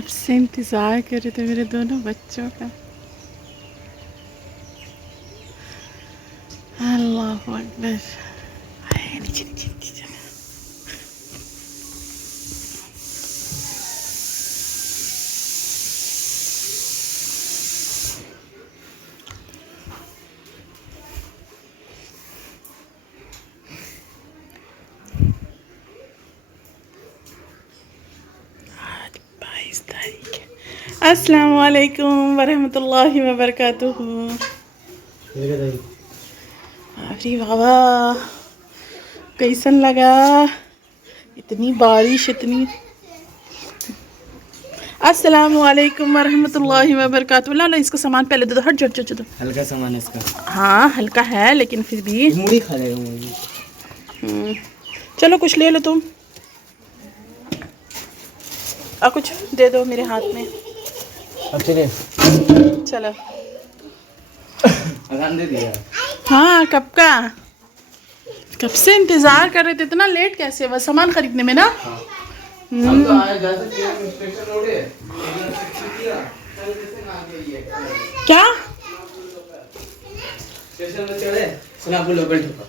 کب سے انتظار کر رہے تھے میرے دونوں بچوں کا. اللہ اکبر. نیچے نیچے نیچے. آج 22 تاریخ ہے. السلام علیکم ورحمۃ اللہ وبرکاتہ. ارے بابا کیسن لگا اتنی بارش اتنی. السلام علیکم ورحمۃ اللہ وبرکاتہ. لا اس کا سامان پہلے دے دو. ہٹ جٹ جٹ. ہلکا سامان ہے اس کا. ہاں ہلکا ہے لیکن پھر بھی موڑی کھا لے گا موڑی. چلو کچھ لے لو تم. کچھ دے دو میرے ہاتھ میں. اب چلے چلو. اذان دے دیا. ہاں کب سے انتظار کر رہے تھے. اتنا لیٹ کیسے بس سامان خریدنے میں نا. ہم تو آئے جا سکتے ہیں اسٹیشن روڈ ہے. کیا اسٹیشن میں چڑھے سنا کو لوکل ٹھوکا.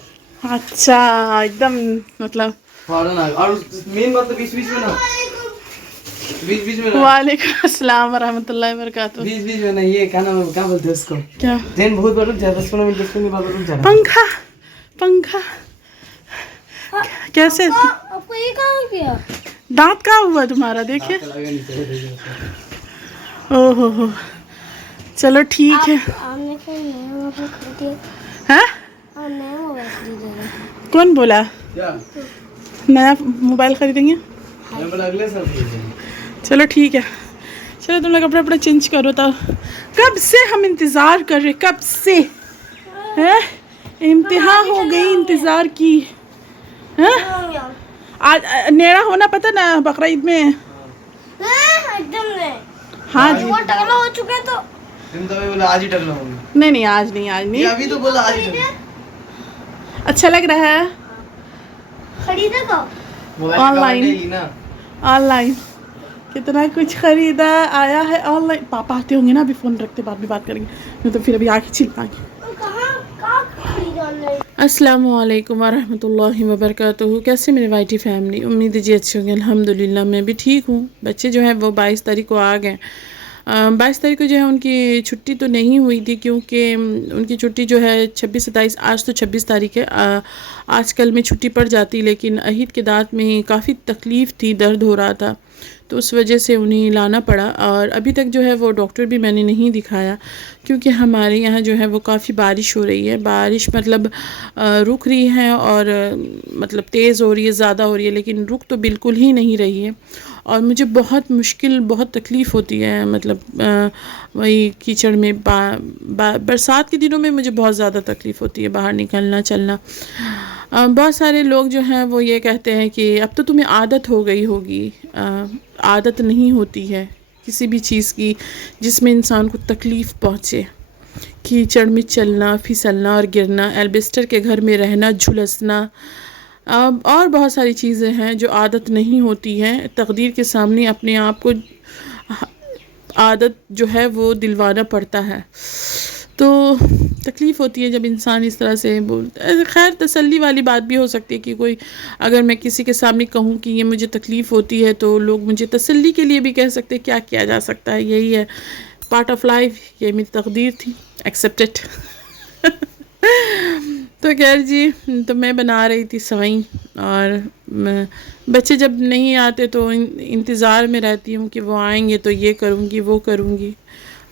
اچھا ایک دم مطلب فوراً اور مین بات تو بیچ بیچ میں نا. بیچ میں وعلیکم السلام ورحمۃ اللہ وبرکاتہ. بیچ میں نا یہ کیا نام کیا بولتے ہیں اس کو. کیا ٹرین بہت بار رک جاتا ہے. 10 15 منٹ بعد رک جاتا. پنکھا کیسے آپ کو یہ کہاں کیا؟ دانت کہاں ہوا تمہارا دیکھیے. او ہو چلو ٹھیک ہے. آپ نے کوئی نیا موبائل خریدیا؟ ہاں آپ نیا موبائل خریدے. کون بولا کیا نیا موبائل خریدیں گے. اگلے سال. چلو ٹھیک ہے. چلو تم لوگ اپنا چینج کرو. تو کب سے ہم انتظار کر رہے. کب سے انتہا ہو گئی انتظار کی. آج نیڑا ہونا پتہ نا بقرعید میں. ایک دم نہیں. ہاں جی وہ ٹکلا ہو چکے تو تم تو بولا آج ہی ٹکلا ہوگا. نہیں آج نہیں. ابھی تو بولا آج ہی ٹکلا. اچھا لگ رہا ہے. خریدے تو آن لائن کتنا کچھ خریدا آیا ہے آن لائن. پاپا آتے ہوں گے نا ابھی فون رکھتے بعد میں بات کریں گے. نہیں تو پھر ابھی آ کے چلائیں گے. کہاں خریدا آن لائن؟ السلام علیکم ورحمۃ اللہ وبرکاتہ. کیسے میرے وائی ٹی فیملی. امید ہے جی اچھے ہوں گے. الحمدللہ میں بھی ٹھیک ہوں. بچے جو ہیں وہ 22 تاریخ کو آ گئے. 22 تاریخ کو جو ہے ان کی چھٹی تو نہیں ہوئی تھی کیونکہ ان کی چھٹی جو ہے 26 27 آج تو 26 تاریخ ہے. آج کل میں چھٹی پڑ جاتی لیکن عہد کے دانت میں کافی تکلیف تھی. درد ہو رہا تھا تو اس وجہ سے انہیں لانا پڑا. اور ابھی تک جو ہے وہ ڈاکٹر بھی میں نے نہیں دکھایا کیونکہ ہمارے یہاں جو ہے وہ کافی بارش ہو رہی ہے. بارش مطلب رک رہی ہے اور مطلب تیز ہو رہی ہے زیادہ ہو رہی ہے لیکن رک تو بالکل ہی نہیں رہی ہے. اور مجھے بہت تکلیف ہوتی ہے مطلب وہی کیچڑ میں. برسات کے دنوں میں مجھے بہت زیادہ تکلیف ہوتی ہے باہر نکلنا چلنا. بہت سارے لوگ جو ہیں وہ یہ کہتے ہیں کہ اب تو تمہیں عادت ہو گئی ہوگی. عادت نہیں ہوتی ہے کسی بھی چیز کی جس میں انسان کو تکلیف پہنچے. کیچڑ میں چلنا پھسلنا اور گرنا. ایلبسٹر کے گھر میں رہنا جھلسنا اور بہت ساری چیزیں ہیں جو عادت نہیں ہوتی ہیں. تقدیر کے سامنے اپنے آپ کو عادت جو ہے وہ دلوانا پڑتا ہے. تو تکلیف ہوتی ہے جب انسان اس طرح سے بولتا ہے. خیر تسلی والی بات بھی ہو سکتی ہے کہ کوئی اگر میں کسی کے سامنے کہوں کہ یہ مجھے تکلیف ہوتی ہے تو لوگ مجھے تسلی کے لیے بھی کہہ سکتے کیا کیا جا سکتا ہے. یہی ہے پارٹ آف لائف. یہ میری تقدیر تھی. ایکسیپٹڈ. تو خیر جی تو میں بنا رہی تھی سوئی اور بچے جب نہیں آتے تو انتظار میں رہتی ہوں کہ وہ آئیں گے تو یہ کروں گی وہ کروں گی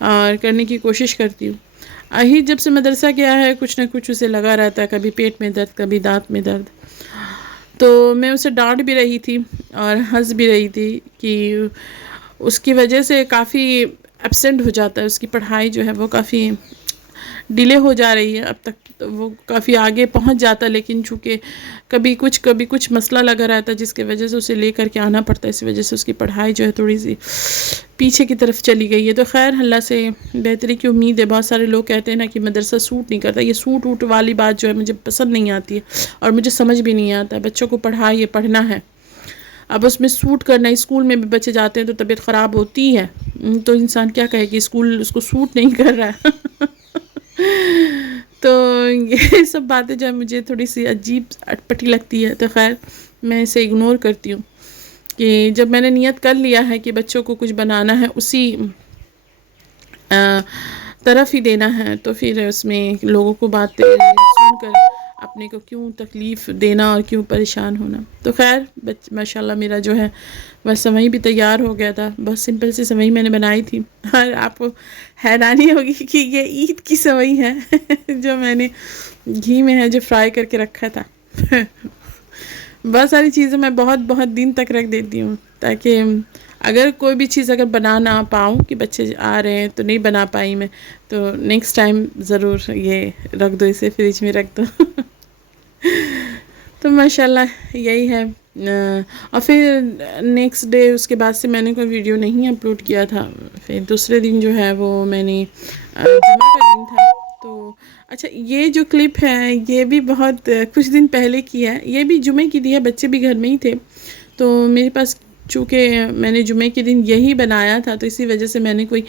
اور کرنے کی کوشش کرتی ہوں. عہد جب سے مدرسہ گیا ہے کچھ نہ کچھ اسے لگا رہتا ہے. کبھی پیٹ میں درد کبھی دانت میں درد. تو میں اسے ڈانٹ بھی رہی تھی اور ہنس بھی رہی تھی کہ اس کی وجہ سے کافی ایبسینٹ ہو جاتا ہے. اس کی پڑھائی جو ہے وہ کافی ڈیلے ہو جا رہی ہے. اب تک وہ کافی آگے پہنچ جاتا لیکن چونکہ کبھی کچھ مسئلہ لگا رہتا ہے جس کی وجہ سے اسے لے کر کے آنا پڑتا ہے. اس وجہ سے اس کی پڑھائی جو ہے تھوڑی سی پیچھے کی طرف چلی گئی ہے. تو خیر اللہ سے بہتری کی امید ہے. بہت سارے لوگ کہتے ہیں نا کہ مدرسہ سوٹ نہیں کرتا. یہ سوٹ ووٹ والی بات جو ہے مجھے پسند نہیں آتی ہے اور مجھے سمجھ بھی نہیں آتا. بچوں کو پڑھنا ہے اب اس میں سوٹ کرنا، اسکول میں بھی بچے جاتے ہیں تو طبیعت خراب ہوتی ہے، تو انسان کیا کہے کہ اسکول اس کو سوٹ نہیں کر رہا ہے تو یہ سب باتیں جو ہے مجھے تھوڑی سی عجیب اٹپٹی لگتی ہے، تو خیر میں اسے اگنور کرتی ہوں کہ جب میں نے نیت کر لیا ہے کہ بچوں کو کچھ بنانا ہے اسی طرف ہی دینا ہے، تو پھر اس میں لوگوں کو باتیں سن کر اپنے کو کیوں تکلیف دینا اور کیوں پریشان ہونا۔ تو خیر ماشاءاللہ میرا جو ہے وہ سوئی بھی تیار ہو گیا تھا، بہت سمپل سی سوئی میں نے بنائی تھی، اور آپ کو حیرانی ہوگی کہ یہ عید کی سوئی ہے جو میں نے گھی میں ہے جو فرائی کر کے رکھا تھا بہت ساری چیزیں میں بہت بہت دن تک رکھ دیتی ہوں، تاکہ اگر کوئی بھی چیز اگر بنا نہ پاؤں کہ بچے آ رہے ہیں تو نہیں بنا پائی میں، تو نیکسٹ ٹائم ضرور یہ رکھ دو، اسے فریج میں رکھ دو تو ماشاءاللہ یہی ہے۔ اور پھر نیکسٹ ڈے اس کے بعد سے میں نے کوئی ویڈیو نہیں اپلوڈ کیا تھا، پھر دوسرے دن جو ہے وہ میں نے جمعہ کا دن تھا، تو اچھا یہ جو کلپ ہے یہ بھی بہت کچھ دن پہلے کی ہے، یہ بھی جمعے کی دی ہے، بچے بھی گھر میں ہی تھے، تو میرے پاس چونکہ میں نے جمعے کے دن یہی بنایا تھا تو اسی وجہ سے میں نے کوئی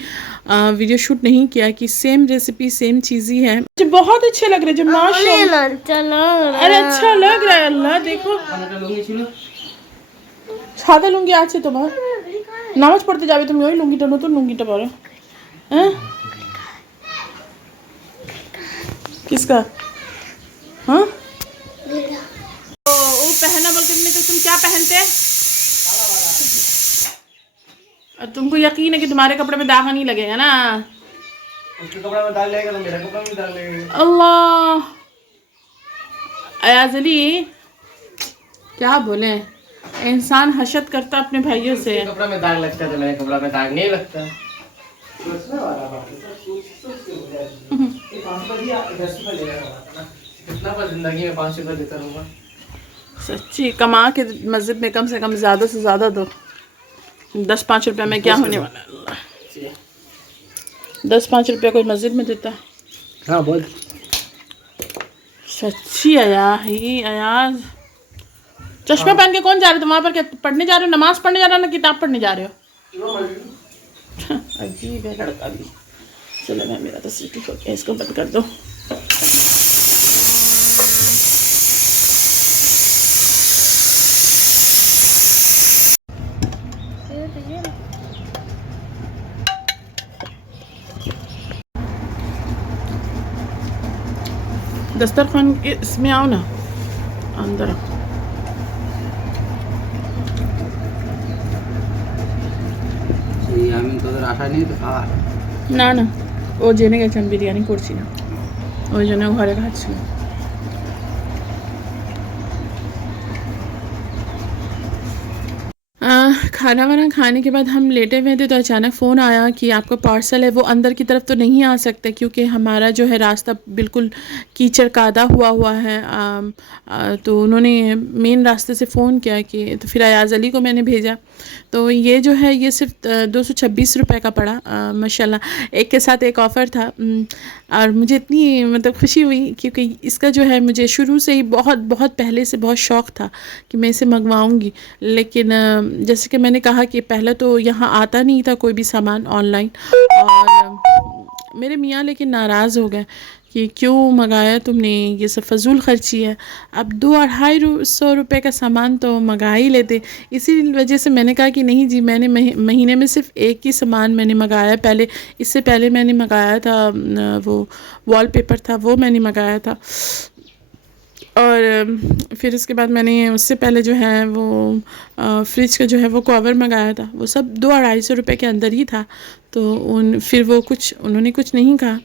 ویڈیو شوٹ نہیں کیا کہ سیم ریسیپی سیم چیز ہی ہے۔ مجھے بہت اچھے لگ رہے جو ماشاءاللہ، چلو ارے اچھا لگ رہا ہے، اللہ دیکھو چھاتا لوں گی آج سے تو بہت نماز پڑھتے جاوے تم یہی لوں گی تو لوں گی پڑھو کس کا ہاں وہ پہنا بولتے تو تم کیا پہنتے؟ اور تم کو یقین ہے کہ تمہارے کپڑے میں داغ نہیں لگے گا نا؟ اس کے کپڑے میں داغ لگے گا تو میرے کپڑے میں داغ لگے گا۔ اللہ ایاز علی کیا بولیں، انسان حشد کرتا اپنے بھائیوں سے۔ اس کے کپڑے میں داغ لگتا ہے تو میرے کپڑے میں داغ نہیں لگتا۔ کتنا پر زندگی میں 5 روپے دیتا رہوں گا؟ سچی کما کے مسجد میں کم سے کم زیادہ سے زیادہ دو، 10-5 روپے میں کیا ہونے والا ہے؟ اللہ 10-5 روپے کوئی مسجد میں دیتا ہے؟ ہاں بول سچی ایاز چشمہ پہن کے کون جا رہے تم وہاں پر؟ کیا پڑھنے جا رہے ہو، نماز پڑھنے جا رہے ہو نا کتاب پڑھنے جا رہے ہو؟ عجیب ہے لڑکا بھی۔ چلو میں میرا تو سیٹی ہو گیا، اس کو بند کر دو۔ دسترخوان کے اس میں آؤ نا اندر۔ আমি তোদের আশা নেই তো খাওয়া না না ও জেনে গেছে আমি বিরিয়ানি করছি না, ওই জন্য ঘরে খাচ্ছি। کھانا وانا کھانے کے بعد ہم لیٹے ہوئے تھے تو اچانک فون آیا کہ آپ کا پارسل ہے وہ اندر کی طرف تو نہیں آ سکتے کیونکہ ہمارا جو ہے راستہ بالکل کیچڑ کادا ہوا ہے، تو انہوں نے مین راستے سے فون کیا کہ تو پھر ایاز علی کو میں نے بھیجا، تو یہ جو ہے یہ صرف 226 روپے کا پڑا، ماشاءاللہ ایک کے ساتھ ایک آفر تھا، اور مجھے اتنی مطلب خوشی ہوئی کیونکہ اس کا جو ہے مجھے شروع سے ہی بہت پہلے سے بہت شوق تھا کہ میں اسے منگواؤں گی، لیکن جیسے کہ میں نے کہا کہ پہلے تو یہاں آتا نہیں تھا کوئی بھی سامان آن لائن، اور میرے میاں لیکن ناراض ہو گئے کہ کیوں منگایا تم نے، یہ سب فضول خرچی ہے، اب 200-250 روپے کا سامان تو منگا ہی لیتے، اسی وجہ سے میں نے کہا کہ نہیں جی میں نے مہینے میں صرف ایک ہی سامان میں نے منگایا، پہلے اس سے پہلے میں نے منگایا تھا وہ وال پیپر تھا وہ میں نے منگایا تھا، اور پھر اس کے بعد میں نے اس سے پہلے جو ہے وہ فریج کا جو ہے وہ کور منگایا تھا، وہ سب 200-250 روپے کے اندر ہی تھا، تو پھر وہ انہوں نے کچھ نہیں کہا،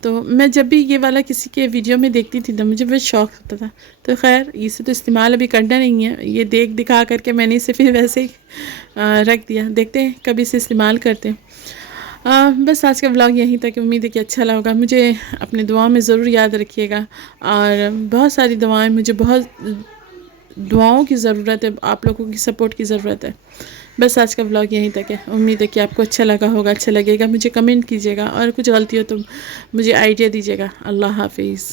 تو میں جب بھی یہ والا کسی کے ویڈیو میں دیکھتی تھی تو مجھے بہت شوق ہوتا تھا، تو خیر اسے تو استعمال ابھی کرنا نہیں ہے، یہ دیکھ دکھا کر کے میں نے اسے پھر ویسے ہی رکھ دیا، دیکھتے ہیں کبھی اسے استعمال کرتے ہیں۔ بس آج کا ولاگ یہیں تک، امید ہے کہ اچھا لگا، مجھے اپنے دعاؤں میں ضرور یاد رکھیے گا، اور بہت ساری دعائیں، مجھے بہت دعاؤں کی ضرورت ہے، آپ لوگوں کی سپورٹ کی ضرورت ہے۔ بس آج کا ولاگ یہیں تک ہے، امید ہے کہ آپ کو اچھا لگا ہوگا، اچھا لگے گا، مجھے کمنٹ کیجیے گا، اور کچھ غلطی ہو تو مجھے آئیڈیا دیجیے گا۔ اللہ حافظ۔